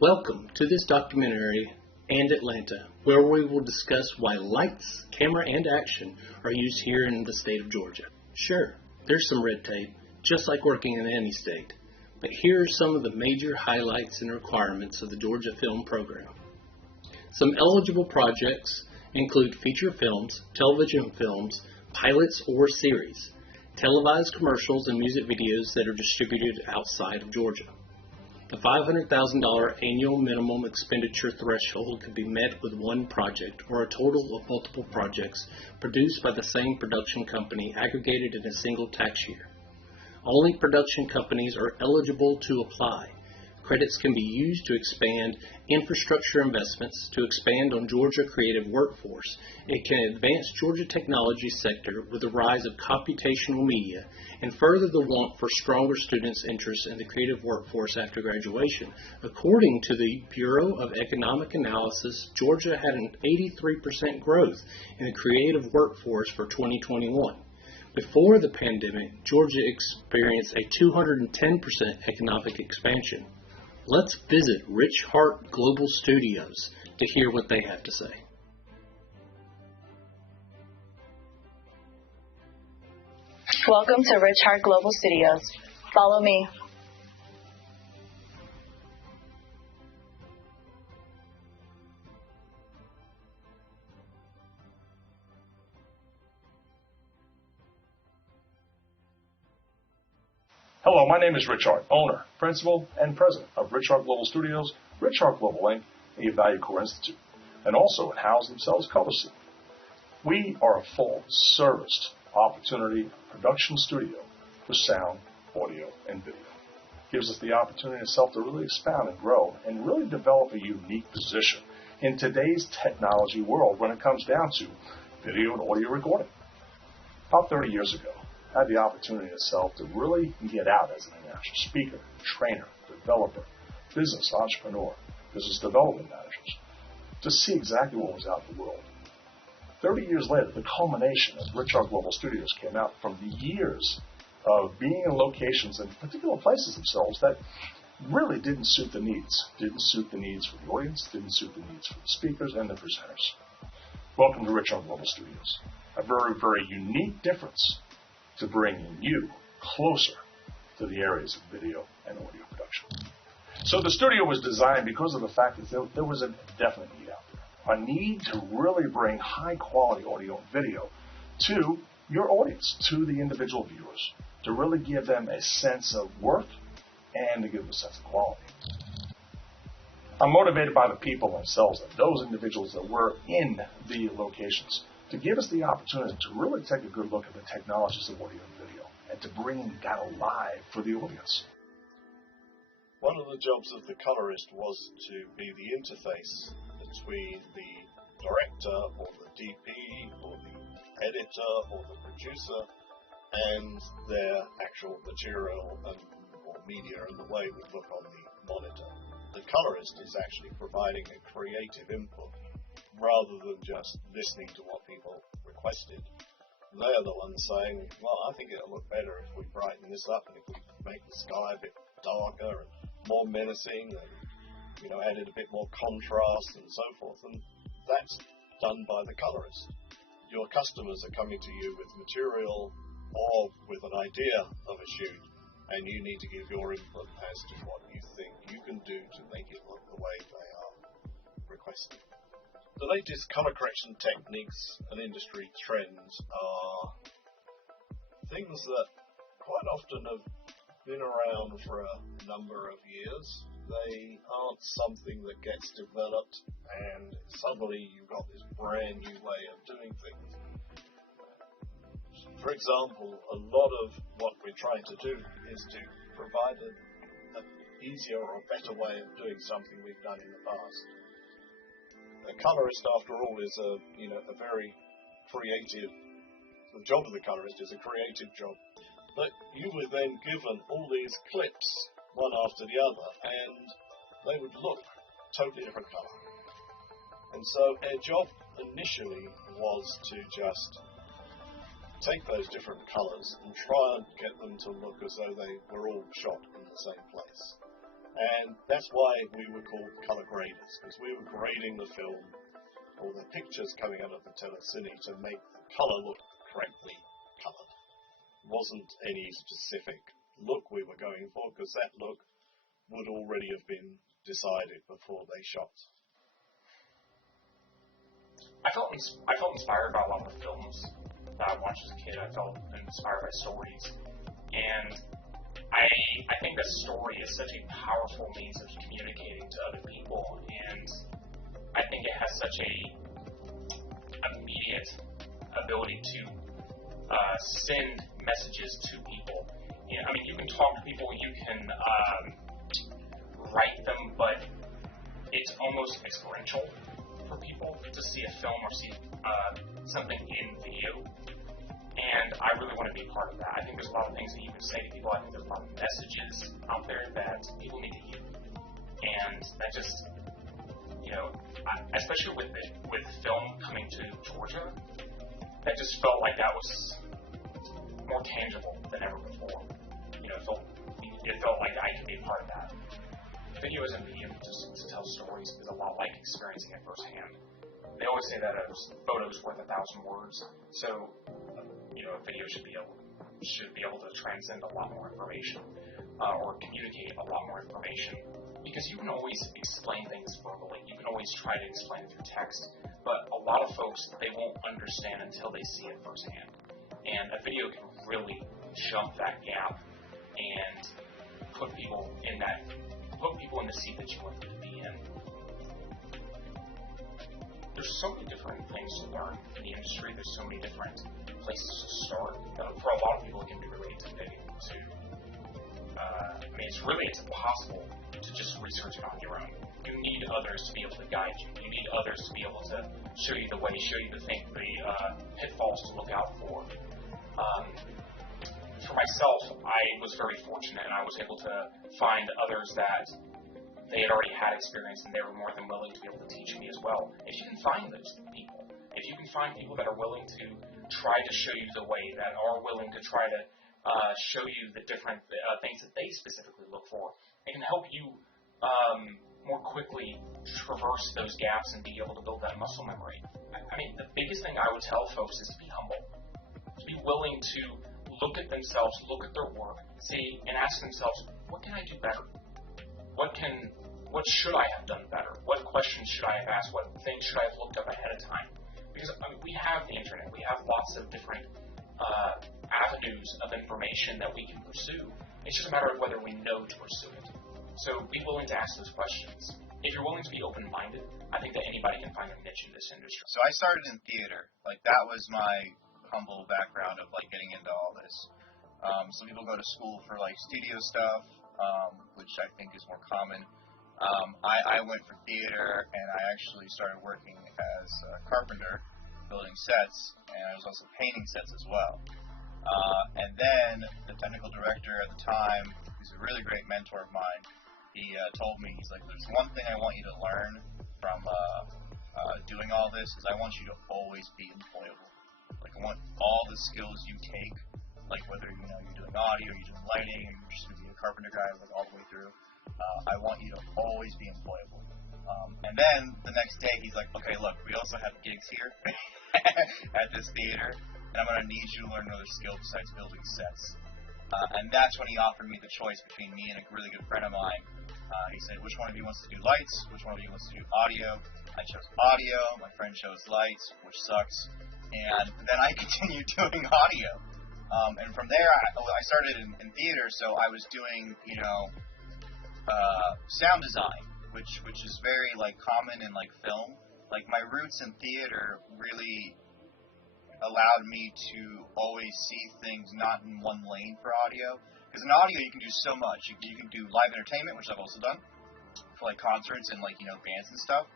Welcome to this documentary and Atlanta, where we will discuss why lights, camera, and action are used here in the state of Georgia. Sure, there's some red tape, just like working in any state, but here are some of the major highlights and requirements of the Georgia Film Program. Some eligible projects include feature films, television films, pilots or series, televised commercials, and music videos that are distributed outside of Georgia. The $500,000 annual minimum expenditure threshold can be met with one project or a total of multiple projects produced by the same production company aggregated in a single tax year. Only production companies are eligible to apply. Credits can be used to expand infrastructure investments, to expand on Georgia creative workforce. It can advance Georgia technology sector with the rise of computational media and further the want for stronger students' interest in the creative workforce after graduation. According to the Bureau of Economic Analysis, Georgia had an 83% growth in the creative workforce for 2021. Before the pandemic, Georgia experienced a 210% economic expansion. Let's visit Rich Hart Global Studios to hear what they have to say. Welcome to Rich Hart Global Studios. Follow me. Hello, my name is Rich Hart, owner, principal, and president of Rich Hart Global Studios, Rich Hart Global Inc., a Value Core Institute, and also house themselves Color City. We are a full-service opportunity production studio for sound, audio, and video. Gives us the opportunity itself to really expound and grow and really develop a unique position in today's technology world when it comes down to video and audio recording. About 30 years ago, I had the opportunity itself to really get out as an international speaker, trainer, developer, business entrepreneur, business development managers, to see exactly what was out in the world. 30 years later, the culmination of Rich Hart Global Studios came out from the years of being in locations and particular places themselves that really didn't suit the needs. Didn't suit the needs for the audience, didn't suit the needs for the speakers and the presenters. Welcome to Rich Hart Global Studios. A very, very unique difference to bringing you closer to the areas of video and audio production. So the studio was designed because of the fact that there was a definite need out there. A need to really bring high quality audio and video to your audience, to the individual viewers, to really give them a sense of worth and to give them a sense of quality. I'm motivated by the people themselves, and those individuals that were in the locations, to give us the opportunity to really take a good look at the technologies of audio and video and to bring that alive for the audience. One of the jobs of the colorist was to be the interface between the director or the DP or the editor or the producer and their actual material or media and the way it would look on the monitor. The colorist is actually providing a creative input rather than just listening to what people requested. They're the ones saying, well, I think it'll look better if we brighten this up and if we make the sky a bit darker and more menacing and, added a bit more contrast and so forth. And that's done by the colorist. Your customers are coming to you with material or with an idea of a shoot, and you need to give your input as to what you think you can do to make it look the way they are requesting. The latest color correction techniques and industry trends are things that quite often have been around for a number of years. They aren't something that gets developed and suddenly you've got this brand new way of doing things. For example, a lot of what we're trying to do is to provide an easier or better way of doing something we've done in the past. A colorist, after all, is a very creative. The job of the colorist is a creative job. But you were then given all these clips, one after the other, and they would look totally different color. And so our job initially was to just take those different colors and try and get them to look as though they were all shot in the same place. And that's why we were called color graders, because we were grading the film or the pictures coming out of the telecine to make the color look correctly colored. It wasn't any specific look we were going for, because that look would already have been decided before they shot. I felt inspired by a lot of the films that I watched as a kid. I felt inspired by stories, and I think that story is such a powerful means of communicating to other people, and I think it has such a immediate ability to send messages to people. You know, I mean, you can talk to people, you can write them, but it's almost experiential for people to see a film or see something in video. And I really want to be part of that. I think there's a lot of things that you can say to people. I think there's a lot of messages out there that people need to hear. And that just, you know, especially with film coming to Georgia, that just felt like that was more tangible than ever before. You know, it felt like I could be a part of that. Video is a medium just to tell stories is a lot like experiencing it firsthand. They always say that a photo is worth 1,000 words. So, you know, a video should be able to transcend a lot more information or communicate a lot more information. Because you can always explain things verbally. You can always try to explain it through text. But a lot of folks, they won't understand until they see it firsthand. And a video can really jump that gap and put people in the seat that you want them to be in. There's so many different things to learn in the industry. There's so many different places to start. For a lot of people, it can be really intimidating to. I mean, it's impossible to just research it on your own. You need others to be able to guide you. You need others to be able to show you the way, show you the pitfalls to look out for. For myself, I was very fortunate, and I was able to find others that they had already had experience, and they were more than willing to be able to teach me as well. If you can find those people, if you can find people that are willing to try to show you the way, that are willing to try to show you the different things that they specifically look for, it can help you more quickly traverse those gaps and be able to build that muscle memory. I mean, the biggest thing I would tell folks is to be humble. To be willing to look at themselves, look at their work, see, and ask themselves, what can I do better? What should I have done better? What questions should I have asked? What things should I have looked up ahead of time? Because we have the internet. We have lots of different avenues of information that we can pursue. It's just a matter of whether we know to pursue it. So be willing to ask those questions. If you're willing to be open-minded, I think that anybody can find a niche in this industry. So I started in theater. Like, that was my humble background of, like, getting into all this. Some people go to school for, like, studio stuff, which I think is more common. I went for theater, and I actually started working as a carpenter, building sets, and I was also painting sets as well. And then the technical director at the time, who's a really great mentor of mine, he told me, he's like, there's one thing I want you to learn from doing all this, is I want you to always be employable. Like, I want all the skills you take, like whether, you know, you're doing audio, you're doing lighting, or you're just going to be a carpenter guy, like all the way through. I want you to always be employable. And then the next day, he's like, okay, look, we also have gigs here at this theater, and I'm going to need you to learn another skill besides building sets. And that's when he offered me the choice between me and a really good friend of mine. He said, which one of you wants to do lights? Which one of you wants to do audio? I chose audio. My friend chose lights, which sucks. And then I continued doing audio. And from there, I started in theater, so I was doing, you know, sound design, which is very, like, common in, like, film. Like, my roots in theater really allowed me to always see things not in one lane for audio. Because in audio, you can do so much. You can do live entertainment, which I've also done, for, like, concerts and, like, you know, bands and stuff.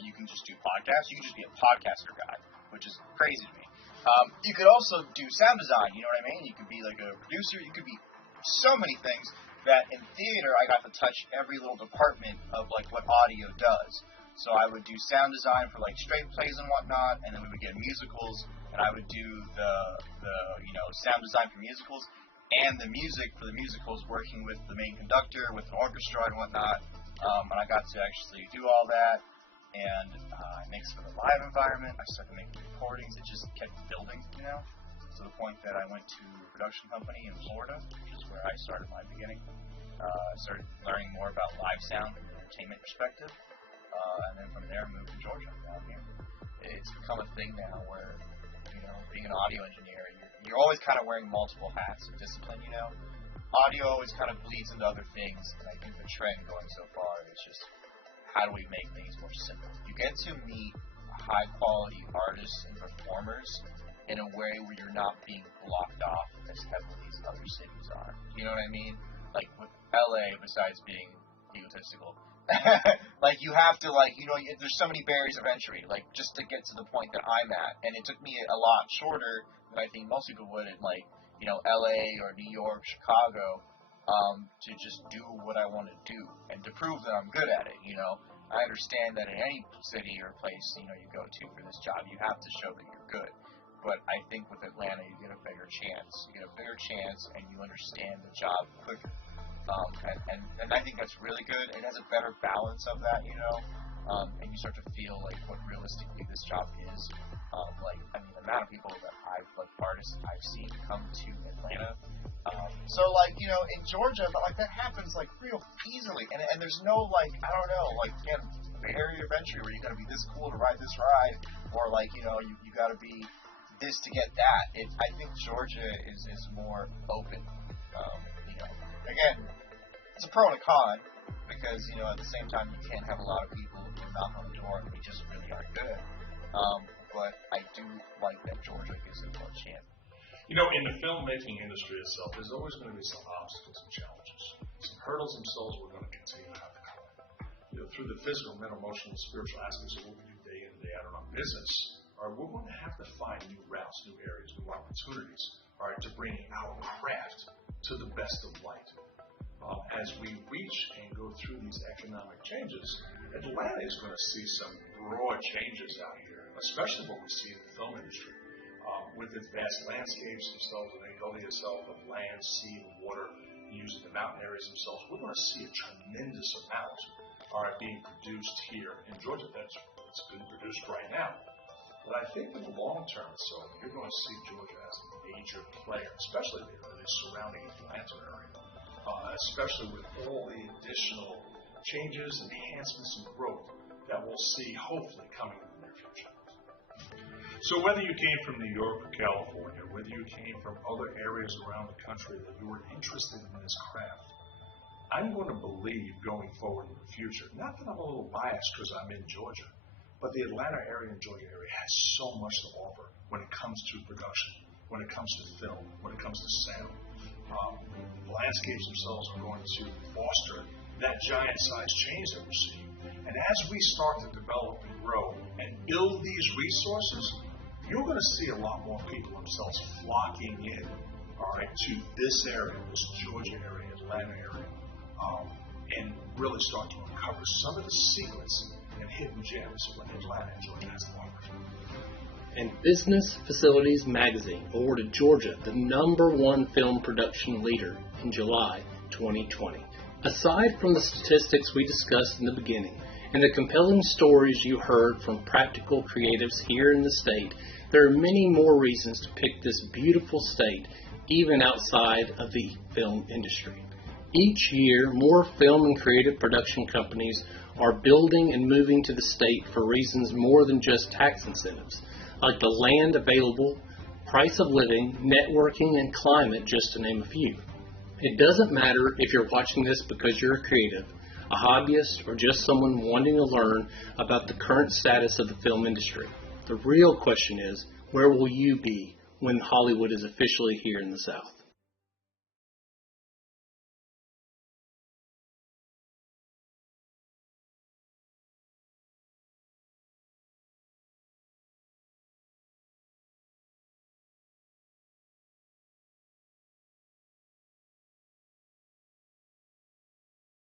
You can just do podcasts. You can just be a podcaster guy, which is crazy to me. You could also do sound design, you know what I mean? You could be, like, a producer. You could be so many things that in theater, I got to touch every little department of, like, what audio does. So I would do sound design for, like, straight plays and whatnot, and then we would get musicals, and I would do the you know, sound design for musicals. and the music for the musicals, working with the main conductor, with the orchestra and whatnot. And I got to actually do all that, and I mixed for the live environment. I started making recordings. It just kept building, to the point that I went to a production company in Florida, which is where I started my beginning. I started learning more about live sound from an entertainment perspective, and then from there I moved to Georgia, down here. It's become a thing now where, being an audio engineer, you're always kind of wearing multiple hats of discipline, Audio always kind of bleeds into other things, and I think the trend going so far is just, how do we make things more simple? You get to meet high-quality artists and performers in a way where you're not being blocked off as heavily as other cities are. You know what I mean? Like, with LA, besides being egotistical, you have to, there's so many barriers of entry, just to get to the point that I'm at. And it took me a lot shorter than I think most people would in, LA or New York, Chicago, to just do what I want to do and to prove that I'm good at it, I understand that in any city or place, you go to for this job, you have to show that you're good. But I think with Atlanta, you get a bigger chance. You get a bigger chance, and you understand the job quicker. And I think that's really good. It has a better balance of that, and you start to feel what realistically this job is. The amount of people that artists I've seen come to Atlanta. In Georgia, that happens real easily, and there's no again, barrier of entry where you got to be this cool to ride this ride, or you got to be this to get that. I think Georgia is more open. Again, it's a pro and a con, because, at the same time, you can't have a lot of people who knock on the door and they just really aren't good. But I do like that Georgia gives them a chance. In the filmmaking industry itself, there's always going to be some obstacles and challenges. Some hurdles themselves we're going to continue to have to climb. Through the physical, mental, emotional, and spiritual aspects of what we do day in and day out in our business, we're going to have to find new routes, new areas, new opportunities, to bring our craft to the best of light. As we reach and go through these economic changes, Atlanta is going to see some broad changes out here, especially what we see in the film industry. With its vast landscapes themselves and the ability itself of land, sea, and water, using the mountain areas themselves, we're going to see a tremendous amount being produced here in Georgia. That's being produced right now. But I think in the long term, you're going to see Georgia as a major player, especially in the surrounding Atlanta area, especially with all the additional changes, enhancements, and growth that we'll see hopefully coming in the near future. So whether you came from New York or California, whether you came from other areas around the country that you were interested in this craft, I'm going to believe going forward in the future, not that I'm a little biased because I'm in Georgia, but the Atlanta area and Georgia area has so much to offer when it comes to production, when it comes to film, when it comes to sound. The landscapes themselves are going to foster that giant-sized change that we're seeing. And as we start to develop and grow and build these resources, you're going to see a lot more people themselves flocking in, to this area, this Georgia area, Atlanta area, and really start to uncover some of the secrets and hidden gems of what Atlanta and Georgia has to offer. And Business Facilities Magazine awarded Georgia the #1 film production leader in July 2020. Aside from the statistics we discussed in the beginning and the compelling stories you heard from practical creatives here in the state, there are many more reasons to pick this beautiful state, even outside of the film industry. Each year, more film and creative production companies are building and moving to the state for reasons more than just tax incentives, like the land available, price of living, networking, and climate, just to name a few. It doesn't matter if you're watching this because you're a creative, a hobbyist, or just someone wanting to learn about the current status of the film industry. The real question is, where will you be when Hollywood is officially here in the South?